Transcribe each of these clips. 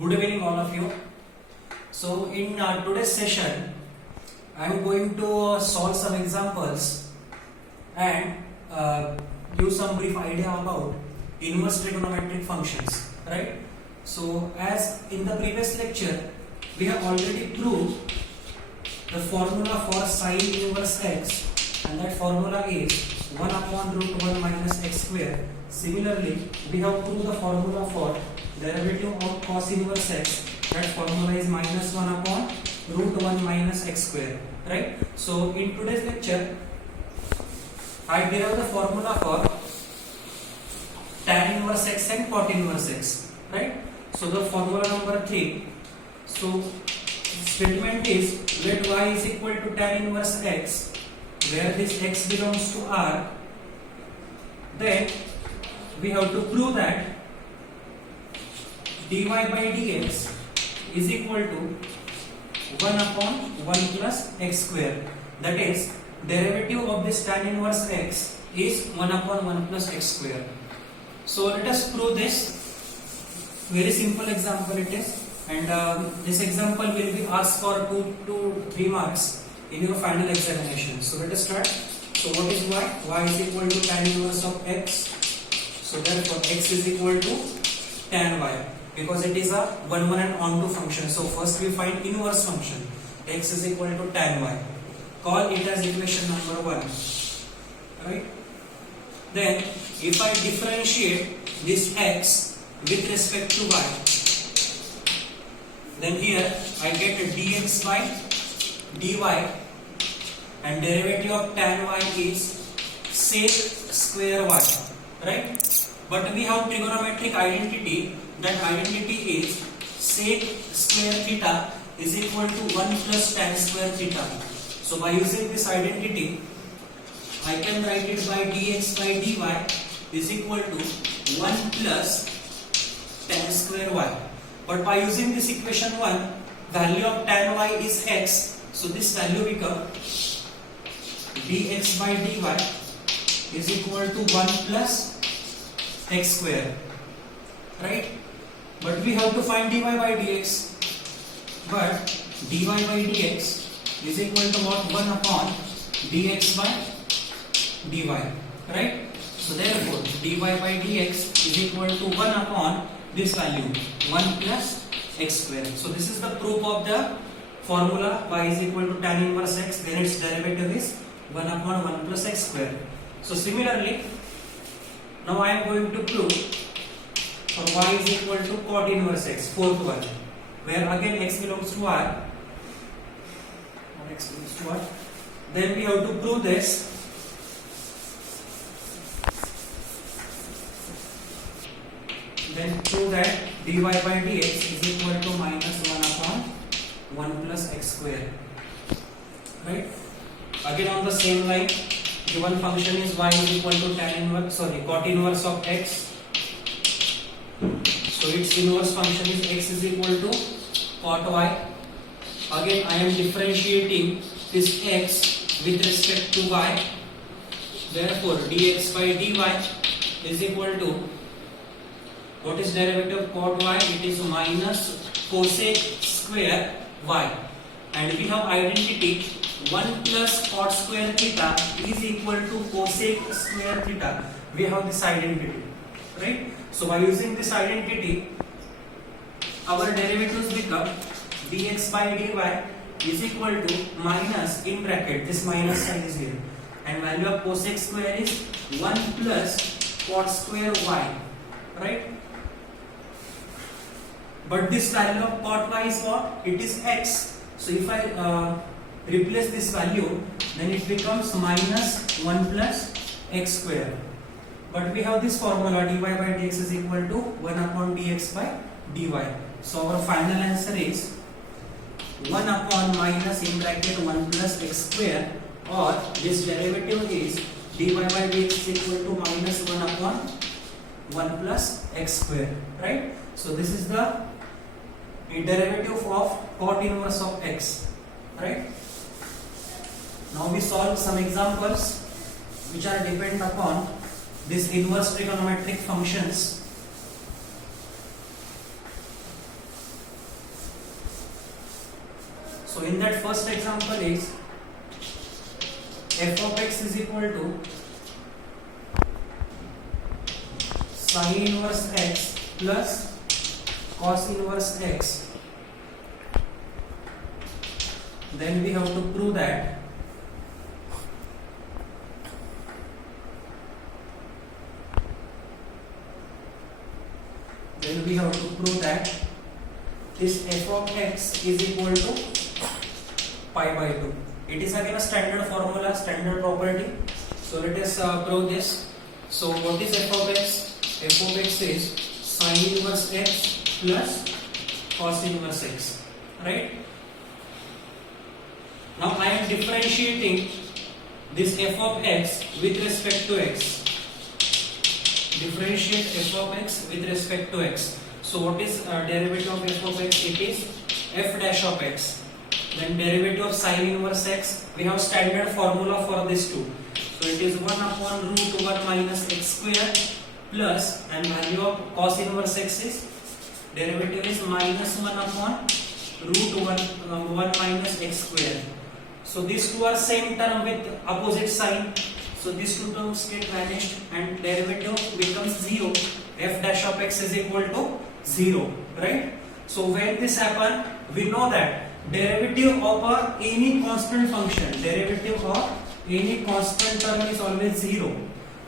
Good evening, all of you. So, in today's session, I am going to solve some examples and give some brief idea about inverse trigonometric functions. Right? So, as in the previous lecture, we have already proved the formula for sine inverse x, and that formula is 1 upon root 1 minus x square. Similarly, we have proved the formula for derivative of cos inverse x. That formula is minus 1 upon root 1 minus x square. Right? So, in today's lecture, I derived the formula for tan inverse x and cot inverse x. Right? So, the formula number 3. So, statement is let y is equal to tan inverse x, where this x belongs to R. Then we have to prove that dy by dx is equal to 1 upon 1 plus x square. That is, derivative of this tan inverse x is 1 upon 1 plus x square. So let us prove this. Very simple example it is, and this example will be asked for 2 to 3 marks in your final examination. So let us start. So what is y? Y is equal to tan inverse of x. So therefore x is equal to tan y, because it is a 1 1 and onto function. So first we find inverse function. X is equal to tan y. Call it as equation number 1. Right? Then if I differentiate this x with respect to y, then here I get a dx by dy, and derivative of tan y is sec square y. Right? But we have trigonometric identity. That identity is sec square theta is equal to 1 plus tan square theta. So by using this identity, I can write it by dx by dy is equal to 1 plus tan square y. But by using this equation 1, value of tan y is x. So this value becomes dx by dy is equal to 1 plus x square. Right? But we have to find dy by dx. But dy by dx is equal to what? 1 upon dx by dy. Right? So therefore dy by dx is equal to 1 upon this value, 1 plus x square. So this is the proof of the formula y is equal to tan inverse x, then its derivative is 1 upon 1 plus x square. So similarly, now I am going to prove for y is equal to cot inverse x, fourth one, where again x belongs to R, or x belongs to R. Then we have to prove this. Then prove that dy by dx is equal to minus 1 upon 1 plus x square. Right? Again on the same line, given function is y is equal to cot inverse of x. So its inverse function is x is equal to cot y. Again I am differentiating this x with respect to y. Therefore dx by dy is equal to, what is derivative of cot y? It is minus cosec square y. And we have identity 1 plus cot square theta is equal to cosec square theta. We have this identity. Right? So by using this identity, our derivatives become dx by dy is equal to minus, in bracket, this minus sign is here, and value of cosec square is 1 plus cot square y. Right? But this value of cot y is what? It is x. So if I replace this value, then it becomes minus 1 plus x square. But we have this formula dy by dx is equal to 1 upon dx by dy. So our final answer is 1 upon minus, in bracket, 1 plus x square, or this derivative is dy by dx is equal to minus 1 upon 1 plus x square. Right? So this is the derivative of cot inverse of x. Right? Now we solve some examples which are dependent upon this inverse trigonometric functions. So in that first example is f of x is equal to sin inverse x plus cos inverse x. Then we have to prove that this f of x is equal to pi by 2. It is again a standard formula, standard property. So let us prove this. So what is f of x? F of x is sin inverse x plus cos inverse x, right? Now I am differentiating this f of x with respect to x. Differentiate f of x with respect to x. So what is derivative of f of x? It is f dash of x. Then derivative of sin inverse x, we have standard formula for this too. So it is 1 upon root 1 minus x square plus, and value of cos inverse x is, derivative is minus 1 upon root 1 minus x square. So these two are same term with opposite sign. So these two terms get vanished and derivative becomes 0. F dash of x is equal to 0, right? So when this happen, we know that derivative of any constant function, derivative of any constant term is always 0.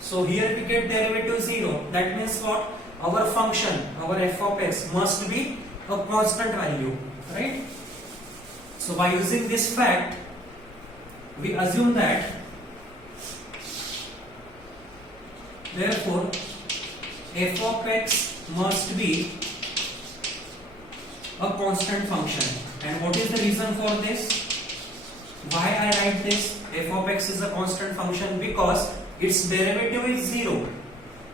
So here we get derivative 0. That means what? Our function, our f of x must be a constant value, right? So by using this fact, we assume that therefore f of x must be a constant function. And what is the reason for this? Why I write this? F of x is a constant function because its derivative is 0.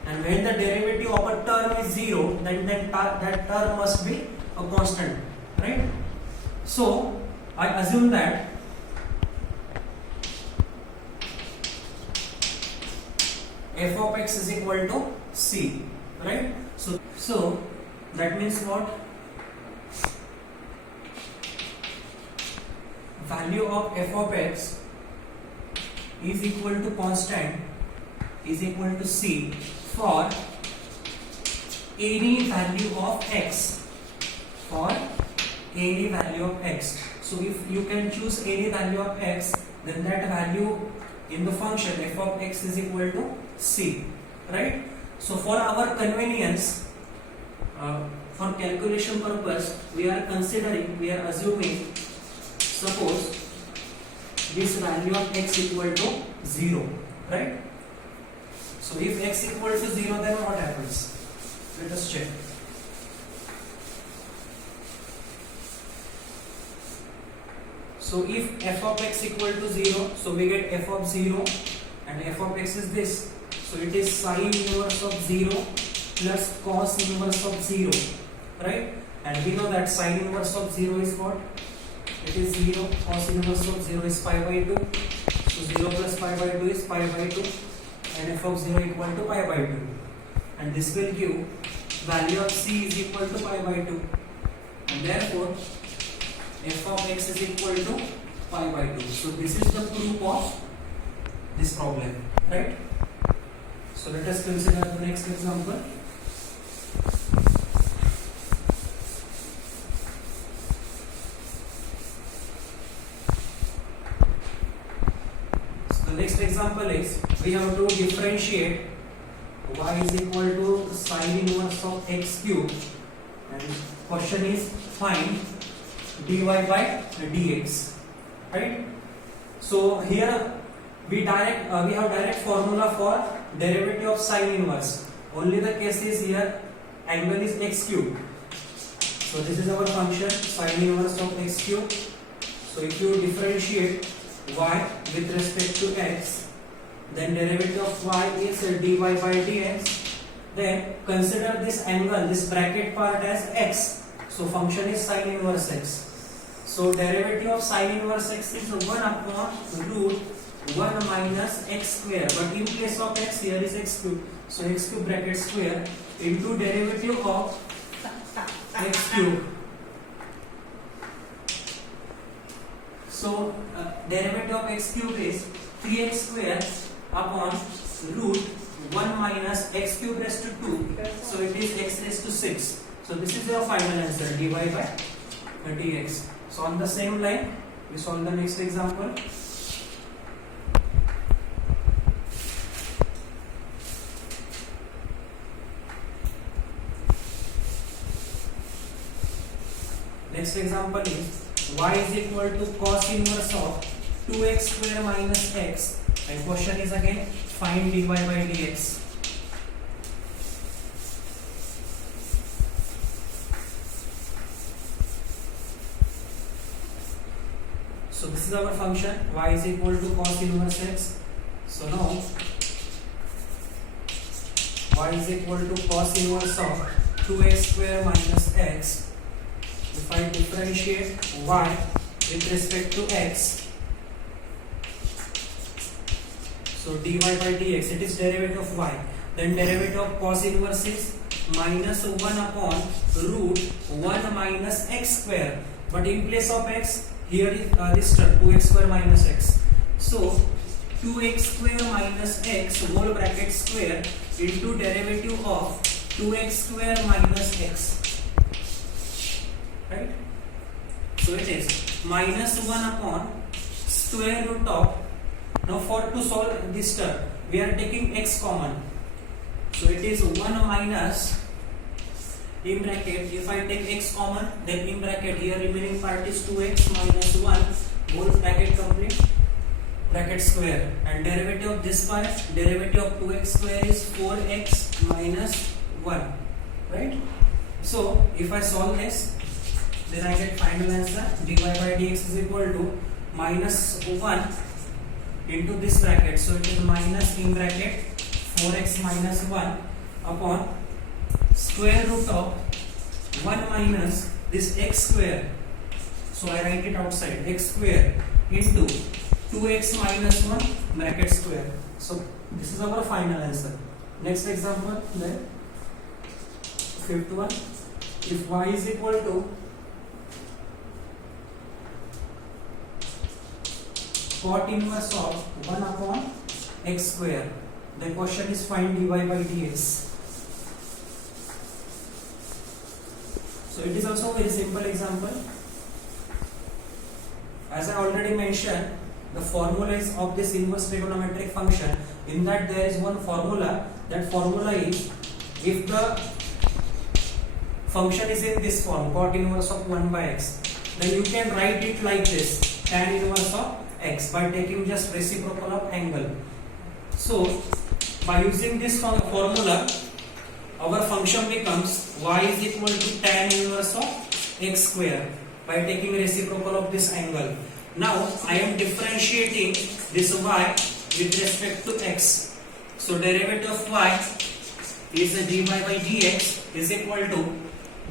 And when the derivative of a term is 0, then that term must be a constant, right? So I assume that f of x is equal to c, right? So that means what? Value of f of x is equal to constant is equal to c for any value of x, for any value of x. So if you can choose any value of x, then that value in the function f of x is equal to c, right? So for our convenience, for calculation purpose, we are assuming, suppose this value of x equal to 0, right? So if x equal to 0, then what happens? Let us check. So if f of x equal to 0, so we get f of 0, and f of x is this. So it is sin inverse of 0 plus cos inverse of 0, right? And we know that sin inverse of 0 is what? It is 0. Cos inverse of 0 is pi by 2. So 0 plus pi by 2 is pi by 2. And f of 0 equal to pi by 2. And this will give value of c is equal to pi by 2. And therefore, f of x is equal to pi by 2. So this is the proof of this problem, right? So let us consider the next example. So the next example is, we have to differentiate y is equal to sin inverse of x cube, and question is find dy by dx, right? So here we have direct formula for derivative of sin inverse. Only the case is here angle is x cube. So this is our function sin inverse of x cube. So if you differentiate y with respect to x, then derivative of y is dy by dx. Then consider this angle, this bracket part as x. So function is sin inverse x. So derivative of sin inverse x is 1 upon root 1 minus x square, but in place of x here is x cube. So x cube bracket square into derivative of x cube So derivative of x cube is 3x square upon root 1 minus x cube raised to 2. So it is x raised to 6. So this is your final answer, dy by dx. So on the same line, we solve the next example. Next example is y is equal to cos inverse of 2x square minus x, and question is again find dy by dx. So this is our function y is equal to cos inverse x. So now y is equal to cos inverse of 2x square minus x. If I differentiate y with respect to x, so dy by dx, it is derivative of y. Then derivative of cos inverse is minus 1 upon root 1 minus x square. But in place of x, here is this term 2x square minus x. So 2x square minus x whole bracket square into derivative of 2x square minus x. Right? So it is minus 1 upon square root of, now to solve this term, we are taking x common. So it is 1 minus, in bracket, if I take x common, then in bracket here remaining part is 2x minus 1, whole bracket complete, bracket square. And derivative of this part, derivative of 2x square is 4x minus 1. Right? So if I solve this, then I get final answer dy by dx is equal to minus 1 into this bracket. So it is minus in bracket 4x minus 1 upon square root of 1 minus this x square. So I write it outside, x square into 2x minus 1 bracket square. So this is our final answer. Next example, then fifth one. If y is equal to cot inverse of 1 upon x square, the question is find dy by dx. So it is also a very simple example. As I already mentioned, the formula is of this inverse trigonometric function. In that there is one formula. That formula is, if the function is in this form, cot inverse of 1 by x, then you can write it like this, tan inverse of x, by taking just reciprocal of angle. So by using this formula, our function becomes y is equal to tan inverse of x square by taking reciprocal of this angle. Now I am differentiating this y with respect to x. So derivative of y is dy by dx is equal to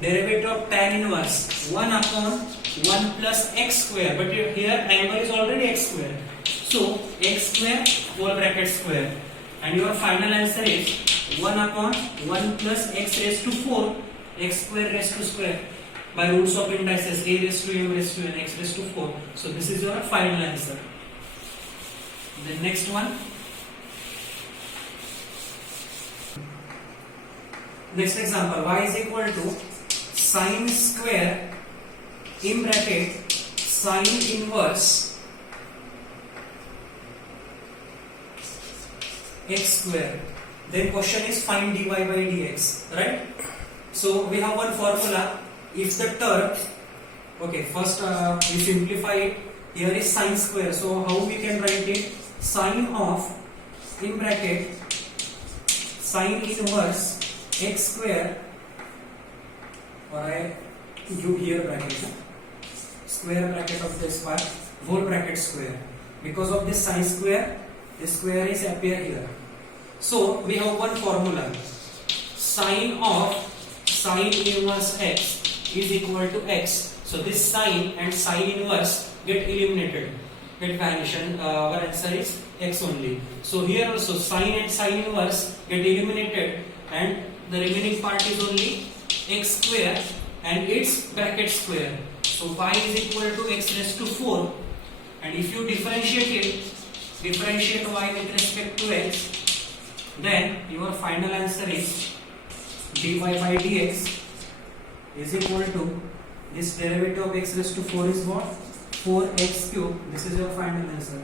derivative of tan inverse 1 upon 1 plus x square, but here angle is already x square. So x square whole bracket square, and your final answer is 1 upon 1 plus x raised to 4 x square raised to square by roots of indices a raised to m raised to n x raised to 4. So this is your final answer. The next one. Next example, y is equal to sine square in bracket sine inverse x square. Then question is find dy by dx, right? So we have one formula. If the term, okay, first we simplify it. Here is sine square. So how we can write it? Sine of in bracket sine inverse x square, or I give here bracket, square bracket of this part, whole bracket square. Because of this sine square, this square is appear here. So we have one formula. Sine of sine inverse x is equal to x. So this sine and sine inverse get eliminated, get vanished, and our answer is x only. So here also sine and sine inverse get eliminated, and the remaining part is only x square and its bracket square. So y is equal to x raised to 4 and if you differentiate y with respect to x, then your final answer is dy by dx is equal to this derivative of x raised to 4 is what? 4x cube. This is your final answer.